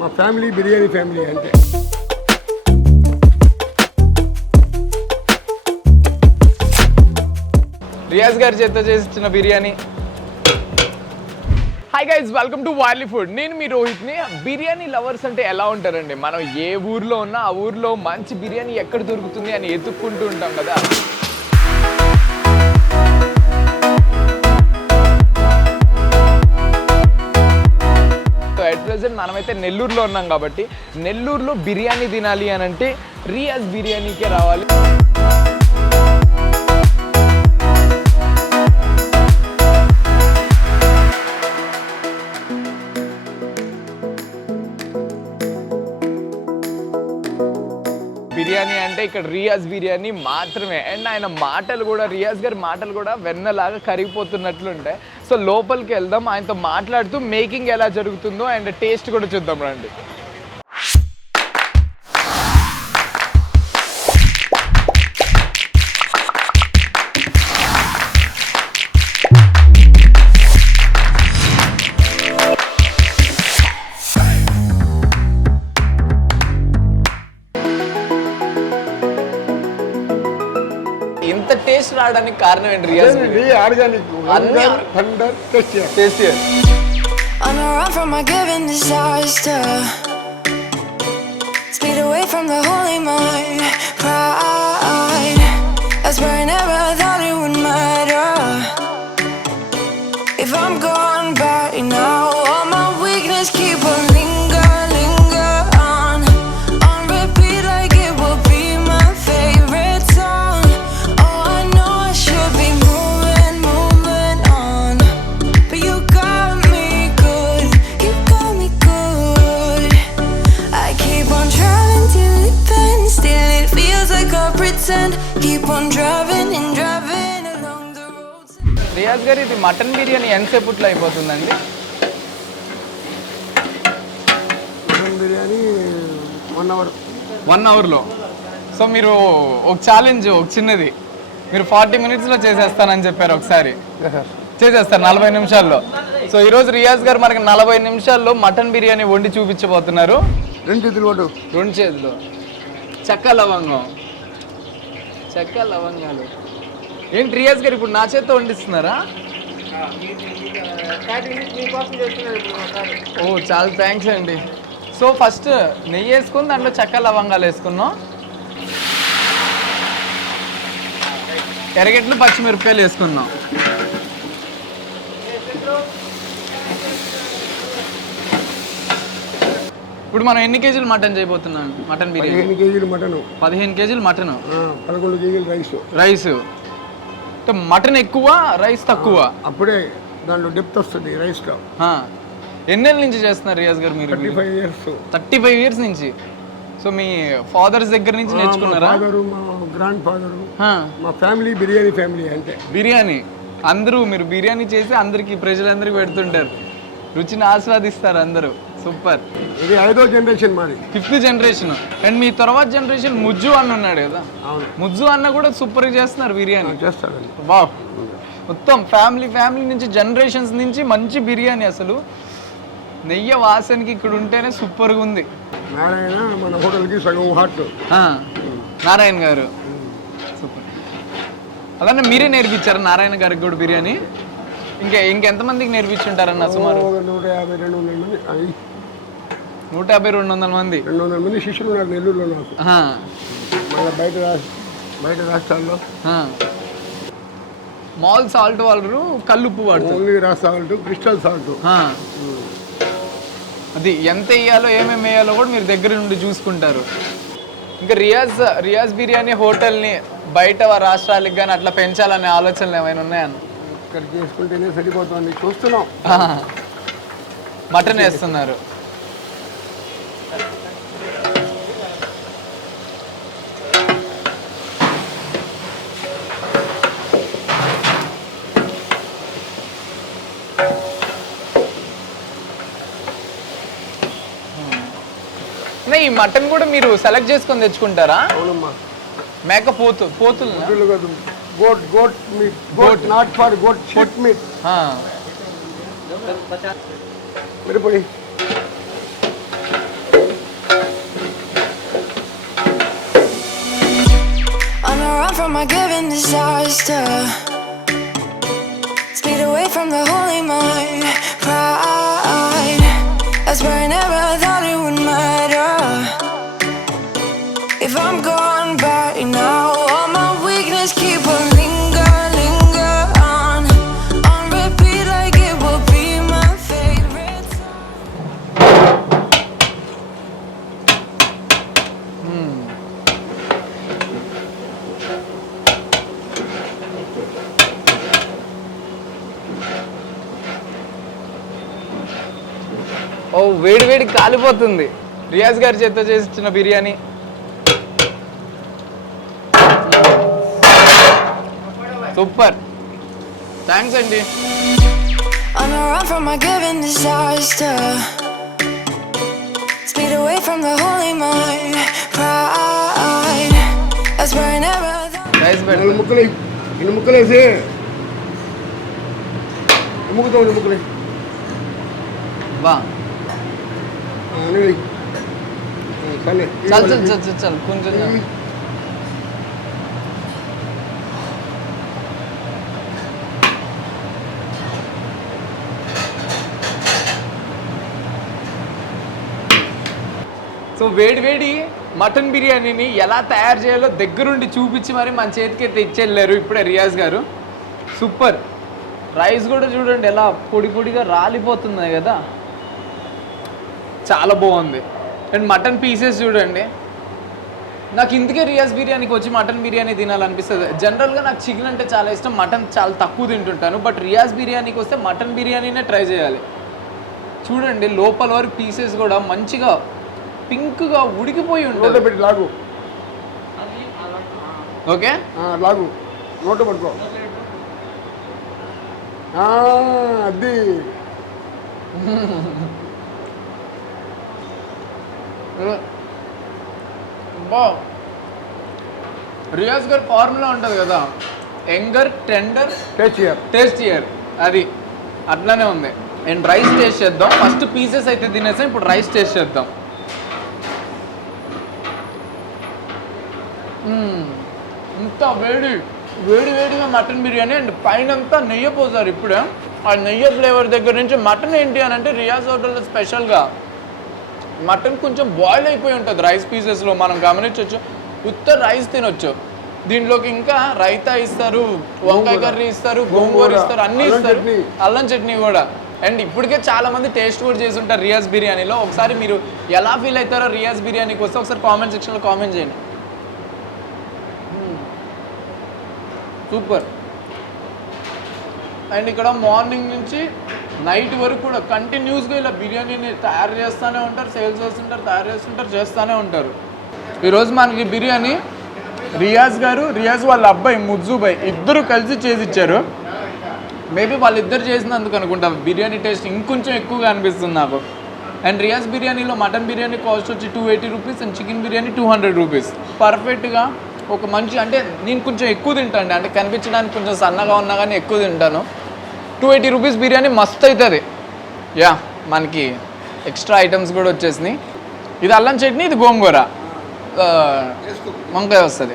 మా family biryani family అంటే రియాజ్ గారి చేత చేసిన biryani. Hi guys, welcome to Wirally food. నేను మీ రోహిత్ని. బిర్యానీ లవర్స్ అంటే ఎలా ఉంటారండి? మనం ఏ ఊర్లో ఉన్నా ఆ ఊర్లో మంచి బిర్యానీ ఎక్కడ దొరుకుతుంది అని ఎత్తుక్కుంటూ ఉంటాం కదా. అట్ ప్రెజెంట్ మనమైతే నెల్లూరులో ఉన్నాం కాబట్టి నెల్లూరులో బిర్యానీ తినాలి అని అంటే రియాజ్ బిర్యానీకే రావాలి. బిర్యానీ అంటే ఇక్కడ రియాజ్ బిర్యానీ మాత్రమే. అండ్ ఆయన మాటలు కూడా, రియాజ్ గారి మాటలు కూడా వెన్నలాగా కరిగిపోతున్నట్లుంటాయి. సో లోపలికి వెళ్దాం, ఆయనతో మాట్లాడుతూ మేకింగ్ ఎలా జరుగుతుందో అండ్ టేస్ట్ కూడా చూద్దాం రండి. ఇంత టేస్ట్ రావడానికి కారణం ఏంటి Riyaz? Organic taste On a run from my given disaster, speed away from the holy mind, pride. That's where I never thought it would matter. If I'm gone by now, all my weakness keep on linger on repeat like it will be my favorite song. Oh, I know I should be moving on, but you got me good, you got me good. I keep on driving till it bends, still it feels like I pretend. Keep on driving and driving along the roads. Riyaz గారు, ఇది mutton biryani ఎంతసేపుట్లో అయిపోతుందండి? Mutton biryani 1 hour. 1 అవర్లో. So మీరు ఒక challenge, ఒక చిన్నది, మీరు 40 మినిట్స్లో చేసేస్తానని చెప్పారు. ఒకసారి చేసేస్తారు 40 నిమిషాల్లో. సో ఈరోజు రియాజ్ గారు మనకి 40 నిమిషాల్లో మటన్ బిర్యానీ వండి చూపించబోతున్నారు. 2 చేతులు పట్టు. 2 చేతులు. చెక్క లవంగాలు. ఏంటి రియాజ్ గారు ఇప్పుడు నా చేత్తో వండిస్తున్నారా? ఓ, చాలా థ్యాంక్స్ అండి. సో ఫస్ట్ నెయ్యి వేసుకుని దాంట్లో చెక్క లవంగాలు వేసుకున్నాం, ఎర్రగడ్డలు పచ్చిమిరపకాయలు వేసుకున్నాం. ఇప్పుడు మనం ఎన్ని కేజీలు మటన్ చేయబోతున్నాం? మటన్ బిర్యానీ 15 కేజీలు మటన్. 15 కేజీలు మటన్, 11 కేజీలు రైస్. మటన్ ఎక్కువ, రైస్ తక్కువ. అప్పుడే దాంట్లో డెప్త్ వస్తుంది రైస్లో. ఎన్నేళ్ళ నుంచి చేస్తున్నారు రియాజ్ గారు మీరు? 35 ఇయర్స్. 35 ఇయర్స్ నుంచి. సో మీ ఫాదర్స్ దగ్గర నుంచి నేర్చుకున్నారా? మా గ్రాండ్ ఫాదరు, మా ఫ్యామిలీ బిర్యానీ ఫ్యామిలీ అంటే. బిర్యానీ అందరూ మీరు బిర్యానీ చేసి అందరికి, ప్రజలందరికీ పెడుతుంటారు, రుచిని ఆస్వాదిస్తారు అందరూ. సూపర్. ఇది 5వ జనరేషన్ మాది. 5th generation. అండ్ మీ తర్వాత జనరేషన్ ముజ్జు అన్న ఉన్నాడు కదా. ముజ్జు అన్న కూడా సూపర్గా చేస్తున్నారు బిర్యానీ. చేస్తాడండి. వావ్. మొత్తం ఫ్యామిలీ నుంచి, జనరేషన్స్ నుంచి మంచి బిర్యానీ. అసలు నెయ్యి వాసనకి ఇక్కడ ఉంటేనే సూపర్గా ఉంది. నారాయణ మన హోటల్కి సగం హాట్. నారాయణ గారు సూపర్. అలానే మీరే నేర్పించారు నారాయణ గారికి కూడా బిర్యానీ? ఇంకెంతమందికి నేర్పించుంటారన్న? సుమారు 150-200 మంది. 150-200 మంది. 200 మంది శిష్యులు ఉన్నారు నెల్లూరులో నాకు. మళ్ళీ బయట రాష్ట్రాల్లో మాల్ సాల్ట్ వాళ్ళు కల్లుప్పు వాడుతారు. ఓన్లీ రా సాల్ట్, క్రిస్టల్ సాల్ట్. అది ఎంత వేయాలో, ఏమేమి వేయాలో కూడా మీరు దగ్గర నుండి చూసుకుంటారు. ఇంకా రియాజ్ బిర్యానీ హోటల్ని బయట రాష్ట్రాలకు కానీ అట్లా పెంచాలనే ఆలోచనలు ఏమైనా ఉన్నాయన్న? ఇక్కడ చేసుకుంటేనే సరిపోతుంది. చూస్తున్నాం. మటన్ వేస్తున్నారు. ఈ మటన్ కూడా మీరు సెలెక్ట్ చేసుకొని తెచ్చుకుంటారా? అవునమ్మా. మేక పోతులు goat meat. Goat, not for goat, sheep meat. हाँ. मेरे भाई from a given disaster. Speed away from the holy mind. Pride, that's where I never thought it would matter. If I'm gone by now, all my weakness keep on linger on repeat like it will be my favorite song. ఓ వేడి వేడి కాలిపోతుంది రియాజ్ గారి చేత్తో చేసిన biryani. Super, thanks అండి. On a run from a given disaster. Speed away from the holy mind. Pride, that's where I never thought. Rice నాలుగు పెడతా. ముక్కలు ఇన్ని ముక్కలు వేసి ముక్కుతాం ముక్కలు బా కానీ చల్ చల్ చల్ చల్ చల్ కొంచెం చాలు. సో వేడి వేడి మటన్ బిర్యానీని ఎలా తయారు చేయాలో దగ్గరుండి చూపించి మరి మన చేతికి తెచ్చెళ్ళారు ఇప్పుడే రియాజ్ గారు. సూపర్. రైస్ కూడా చూడండి ఎలా పొడి పొడిగా రాలిపోతున్నాయి కదా, చాలా బాగుంది. అండ్ మటన్ పీసెస్ చూడండి, నాకు ఇందుకే రియాజ్ బిర్యానీకి వచ్చి మటన్ బిర్యానీ తినాలనిపిస్తుంది. జనరల్గా నాకు చికెన్ అంటే చాలా ఇష్టం, మటన్ చాలా తక్కువ తింటుంటాను. బట్ రియాజ్ బిర్యానీకి వస్తే మటన్ బిర్యానీనే ట్రై చేయాలి. చూడండి లోపల వరకు పీసెస్ కూడా మంచిగా పింక్గా ఉడికిపోయి ఉంటుంది. పెట్టి లాగు ఓకే లాగు నోట పట్టుకో అది బా రియాజ్ గారి ఫార్ములా ఉంటుంది కదా, యంగర్ టెండర్ టేస్టియర్, అది అట్లానే ఉంది. అండ్ రైస్ టేస్ట్ చేద్దాం. ఫస్ట్ పీసెస్ అయితే తినేసాం, ఇప్పుడు రైస్ టేస్ట్ చేద్దాం. ఇంత వేడిగా మటన్ బిర్యానీ. అండ్ పైన అంతా నెయ్యి పోసారు ఇప్పుడే. ఆ నెయ్యి ఫ్లేవర్ దగ్గర నుంచి మటన్ ఏంటి అని అంటే రియాజ్ హోటల్లో స్పెషల్గా మటన్ కొంచెం బాయిల్ అయిపోయి ఉంటుంది రైస్ పీసెస్లో, మనం గమనించవచ్చు. ఉత్త రైస్ తినొచ్చు. దీంట్లోకి ఇంకా రైతా ఇస్తారు, వంకాయ కర్రీ ఇస్తారు, గోంగూర ఇస్తారు, అన్నీ ఇస్తారు, అల్లం చట్నీ కూడా. అండ్ ఇప్పటికే చాలా మంది టేస్ట్ కూడా చేసి ఉంటారు రియాజ్ బిర్యానీలో. ఒకసారి మీరు ఎలా ఫీల్ అవుతారో రియాజ్ బిర్యానీకి వస్తే ఒకసారి కామెంట్ సెక్షన్లో కామెంట్ చేయండి. సూపర్. అండ్ ఇక్కడ మార్నింగ్ నుంచి నైట్ వరకు కూడా కంటిన్యూస్గా ఇలా బిర్యానీని తయారు చేస్తూనే ఉంటారు, సేల్స్ చేస్తుంటారు, తయారు చేస్తూనే ఉంటారు. ఈరోజు మనకి బిర్యానీ రియాజ్ గారు, రియాజ్ వాళ్ళ అబ్బాయి ముజ్జుబాయ్ ఇద్దరు కలిసి చేసి ఇచ్చారు. మేబీ వాళ్ళిద్దరు చేసినందుకు అనుకుంటా బిర్యానీ టేస్ట్ ఇంకొంచెం ఎక్కువగా అనిపిస్తుంది నాకు. అండ్ రియాజ్ బిర్యానీలో మటన్ బిర్యానీ కాస్ట్ వచ్చి 280 rupees and chicken biryani 200 rupees. పర్ఫెక్ట్గా ఒక మంచి, అంటే నేను కొంచెం ఎక్కువ తింటాను, అంటే కనిపించడానికి కొంచెం సన్నగా ఉన్నా కానీ ఎక్కువ తింటాను. 280 రూపీస్ బిర్యానీ మస్తు అవుతుంది. యా, మనకి ఎక్స్ట్రా ఐటమ్స్ కూడా వచ్చేసినాయి. ఇది అల్లం చట్నీ, ఇది గోంగూర, వంకాయ వస్తుంది.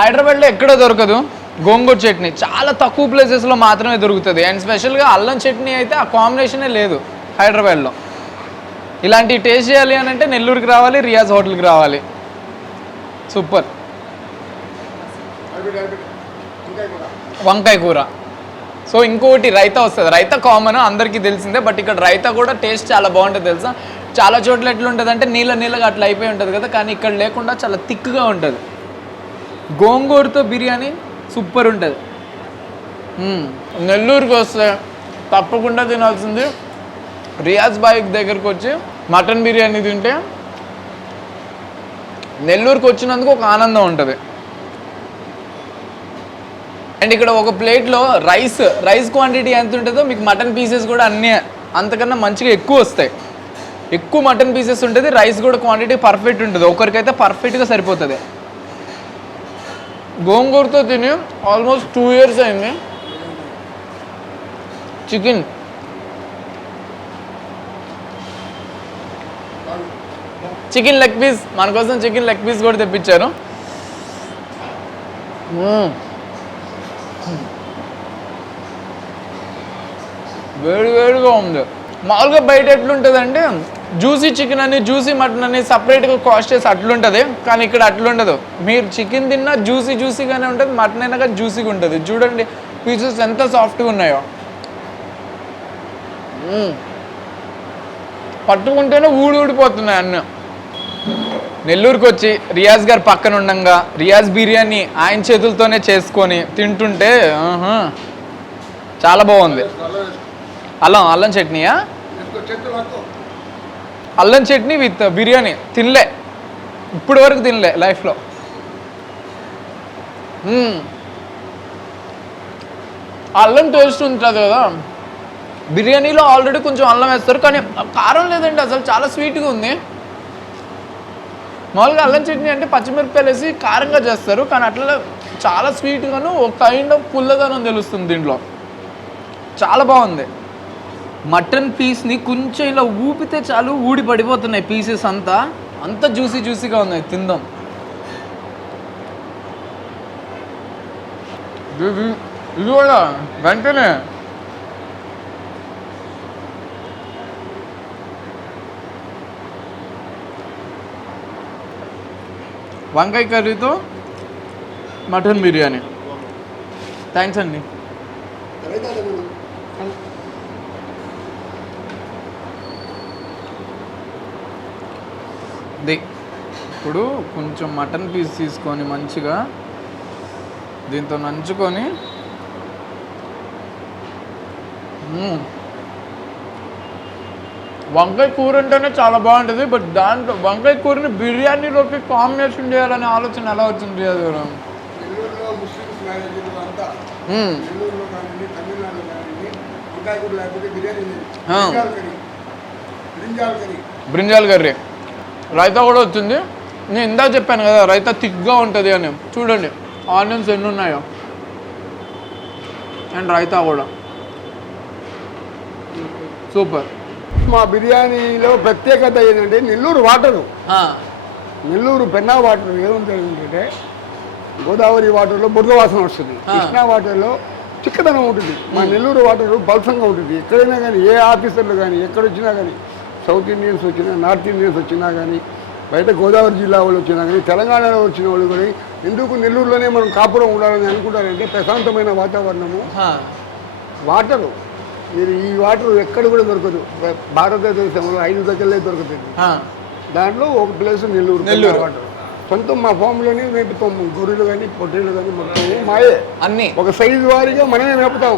హైదరాబాద్లో ఎక్కడో దొరకదు గోంగూర చట్నీ, చాలా తక్కువ ప్లేసెస్లో మాత్రమే దొరుకుతుంది. అండ్ స్పెషల్గా అల్లం చట్నీ అయితే ఆ కాంబినేషనే లేదు హైదరాబాద్లో. ఇలాంటివి టేస్ట్ చేయాలి అని అంటే నెల్లూరుకి రావాలి, రియాజ్ హోటల్కి రావాలి. సూపర్. వంకాయ కూర. సో ఇంకోటి రైతా వస్తుంది. రైతా కామన్ అందరికీ తెలిసిందే, బట్ ఇక్కడ రైతా కూడా టేస్ట్ చాలా బాగుంటుంది తెలుసా. చాలా చోట్ల ఎట్లా ఉంటుంది అంటే నీళ్ళగా అట్లా అయిపోయి ఉంటుంది కదా, కానీ ఇక్కడ లేకుండా చాలా థిక్గా ఉంటుంది. గోంగూరతో బిర్యానీ సూపర్ ఉంటుంది. నెల్లూరుకి వస్తే తప్పకుండా తినాల్సింది రియాజ్ బాయ్ దగ్గరకు వచ్చి మటన్ బిర్యానీ తింటే నెల్లూరుకి వచ్చినందుకు ఒక ఆనందం ఉంటుంది. అండ్ ఇక్కడ ఒక ప్లేట్లో రైస్ క్వాంటిటీ ఎంత ఉంటుందో మీకు మటన్ పీసెస్ కూడా అన్నీ అంతకన్నా మంచిగా ఎక్కువ వస్తాయి. ఎక్కువ మటన్ పీసెస్ ఉంటుంది, రైస్ కూడా క్వాంటిటీ పర్ఫెక్ట్ ఉంటుంది, ఒకరికైతే పర్ఫెక్ట్గా సరిపోతుంది. గోంగూరతో తిని ఆల్మోస్ట్ 2 years అయింది. చికెన్ చికెన్ లెగ్ పీస్, మన కోసం చికెన్ లెగ్ పీస్ కూడా తెప్పించారు. వేడి వేడిగా ఉంది. మామూలుగా బయట ఎట్లుంటుందంటే జ్యూసీ చికెన్ అని జ్యూసీ మటన్ అని సపరేట్గా కాస్ట్ చేసి అట్లుంటుంది, కానీ ఇక్కడ అట్లుండదు. మీరు చికెన్ తిన్నా జ్యూసీగానే ఉంటుంది, మటన్ అయినా కానీ జ్యూసీగా ఉంటుంది. చూడండి పీసెస్ ఎంత సాఫ్ట్గా ఉన్నాయో, పట్టుకుంటేనే ఊడిపోతున్నాయి అన్నీ. నెల్లూరుకి వచ్చి రియాజ్ గారు పక్కన ఉండంగా రియాజ్ బిర్యానీ ఆయన చేతులతోనే చేసుకొని తింటుంటే చాలా బాగుంది. అల్లం చట్నీయా? అల్లం చట్నీ విత్ బిర్యానీ తినలే, ఇప్పటి వరకు తినలే లైఫ్లో. అల్లం టేస్ట్ ఉంటుంది కదా బిర్యానీలో, ఆల్రెడీ కొంచెం అల్లం వేస్తారు కానీ కారం లేదండి, అసలు చాలా స్వీట్గా ఉంది. మామూలుగా అల్లం చట్నీ అంటే పచ్చిమిరపకాయలు వేసి కారంగా చేస్తారు, కానీ అట్లా చాలా స్వీట్గాను ఒక కైండ్ ఆఫ్ పుల్లదనం తెలుస్తుంది దీంట్లో. చాలా బాగుంది. మటన్ పీస్ని కొంచెం ఇలా ఊపితే చాలు ఊడి పడిపోతున్నాయి పీసెస్ అంత జ్యూసీగా ఉన్నాయి. తిందాం. ఇది కూడా వెంటనే వంకాయ కర్రీతో మటన్ బిర్యానీ. థ్యాంక్స్ అండి. ఇప్పుడు కొంచెం మటన్ పీస్ తీసుకొని మంచిగా దీంతో నంచుకొని వంకాయ కూర అంటేనే చాలా బాగుంటుంది, బట్ దాంట్లో వంకాయ కూరని బిర్యానీలోకి కాంబినేషన్ చేయాలనే ఆలోచన ఎలా వచ్చింది రియాజ్ గారు? బ్రింజాల్ కర్రీ, రైతా కూడా వచ్చింది. నేను ఇందాక చెప్పాను కదా రైతా థిక్గా ఉంటుంది అని. చూడండి ఆనియన్స్ ఎన్ని ఉన్నాయో, అండ్ రైతా కూడా సూపర్. మా బిర్యానీలో ప్రత్యేకత ఏంటంటే నెల్లూరు వాటరు. నెల్లూరు పెన్నా వాటర్ ఏముంటుందంటే గోదావరి వాటర్లో బురద వాసన వస్తుంది, కృష్ణా వాటర్లో చిక్కదనం ఉంటుంది. మా నెల్లూరు వాటర్ పల్సంగా ఉంటుంది. ఎక్కడైనా కానీ ఏ ఆఫీసర్లు కానీ ఎక్కడొచ్చినా కానీ, సౌత్ ఇండియన్స్ వచ్చినా నార్త్ ఇండియన్స్ వచ్చినా కానీ, బయట గోదావరి జిల్లా వాళ్ళు వచ్చినా కానీ, తెలంగాణలో వచ్చిన వాళ్ళు కానీ ఎందుకు నెల్లూరులోనే మనం కాపురం ఉండాలని అనుకుంటారంటే ప్రశాంతమైన వాతావరణము, వాటరు. మీరు ఈ వాటర్ ఎక్కడ కూడా దొరకదు. భారతదేశంలో 5 దగ్గరలే దొరుకుతుంది. దాంట్లో ఒక ప్లేస్ నెల్లూరు వాటర్. సొంతం మా ఫామ్లోనే మేపుతాము. గొర్రెలు కానీ పొట్టేళ్ళు కానీ మొత్తం మాయే అన్ని ఒక సైజు వారీగా మనమే మేపుతాం.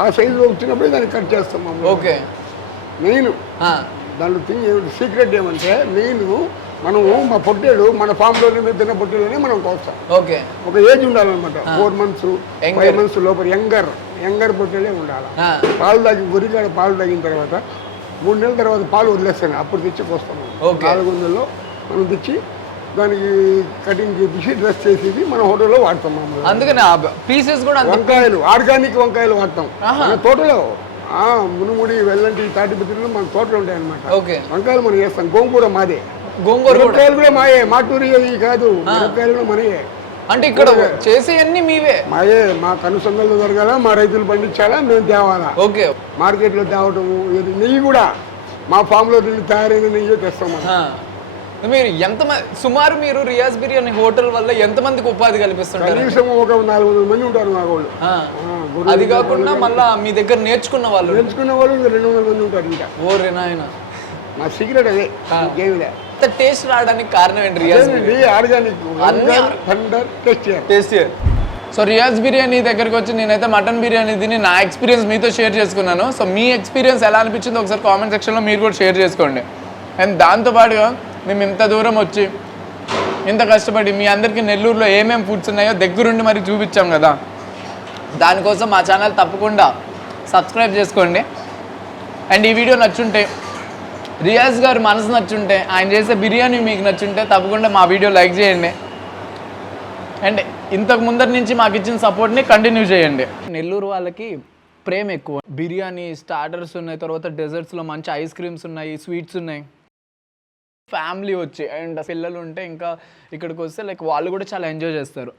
ఆ సైజు వచ్చినప్పుడే దాన్ని కట్ చేస్తాం. ఓకే. మెయిన్ దాంట్లో సీక్రెట్ ఏమంటే మెయిన్ మనము మా పొట్టేడు మన ఫామ్లోనే తిన్న పొట్టేలోనే మనం కోస్తాం. ఓకే. ఒక ఏజ్ ఉండాలన్నమాట. 4 months 5 months లోపల యంగర్ పొట్టేలే ఉండాలి. పాలు తాగి గొర్రెకాడ పాలు తాగిన తర్వాత 3 నెలల తర్వాత పాలు వదిలేస్తాను, అప్పుడు తెచ్చి కోస్తాము. 400లో మనం తెచ్చి దానికి కటింగ్ చేసి డ్రెస్ చేసేది మన హోటల్లో వాడతాం. అందుకని పీసెస్ కూడా వంకాయలు, ఆర్గానిక్ వంకాయలు వాడతాం మన తోటలో. మునుముడి వెల్లంటి తాటిపత్రులు మన తోటలు ఉంటాయన్నమాట. వంకాయలు మనం చేస్తాం. గోంగూర మాదే. మిరపకాయలు కూడా మాయే, మాటూరి కాదు. మిరపకాయలు కూడా మనయే. అంటే ఇక్కడ చేసే అన్ని మీవే? మాయే. మా కనుసంగల్లో దొరకాల, మా రైతులు పండించాలా, మేము తేవాలా. ఓకే. మార్కెట్లో తేవటము. నెయ్యి కూడా మా ఫామ్లో తయారైన నెయ్యి తెస్తాం. మీరు సుమారు మీరు రియాజ్ బిర్యానీ హోటల్ వల్ల ఎంతమందికి ఉపాధి కల్పిస్తుంటారు? కనీసం ఒక 400 మంది ఉంటారు మా వాళ్ళు. అది కాకుండా మళ్ళీ మీ దగ్గర నేర్చుకున్న వాళ్ళు 200 మంది ఉంటారు. ఇంకా ఓరే నాయన, మా సీక్రెట్ అదే. టేస్ట్ రావడానికి కారణం ఏంటి? Riyaz organic taste. So Riyaz biryani దగ్గరికి వచ్చి నేనైతే మటన్ బిర్యానీ తిని నా ఎక్స్పీరియన్స్ మీతో షేర్ చేసుకున్నాను. సో మీ ఎక్స్పీరియన్స్ ఎలా అనిపించిందో ఒకసారి కామెంట్ సెక్షన్లో మీరు కూడా షేర్ చేసుకోండి. అండ్ దాంతోపాటుగా మేము ఇంత దూరం వచ్చి ఇంత కష్టపడి మీ అందరికీ నెల్లూరులో ఏమేమి ఫుడ్స్ ఉన్నాయో దగ్గరుండి మరి చూపించాం కదా, దానికోసం మా ఛానల్ తప్పకుండా సబ్స్క్రైబ్ చేసుకోండి. అండ్ ఈ వీడియో నచ్చుంటే, రియాజ్ గారి మనసు నచ్చుంటే, ఆయన చేసే బిర్యానీ మీకు నచ్చుంటే తప్పకుండా మా వీడియో లైక్ చేయండి. అండ్ ఇంతకు ముందరి నుంచి మాకు ఇచ్చిన సపోర్ట్ని కంటిన్యూ చేయండి. నెల్లూరు వాళ్ళకి ప్రేమ ఎక్కువ. బిర్యానీ స్టార్టర్స్ ఉన్నాయి, తర్వాత డెజర్ట్స్లో మంచి ఐస్ క్రీమ్స్ ఉన్నాయి, స్వీట్స్ ఉన్నాయి. ఫ్యామిలీ వచ్చి అండ్ పిల్లలు ఉంటే ఇంకా ఇక్కడికి వస్తే లైక్ వాళ్ళు కూడా చాలా ఎంజాయ్ చేస్తారు.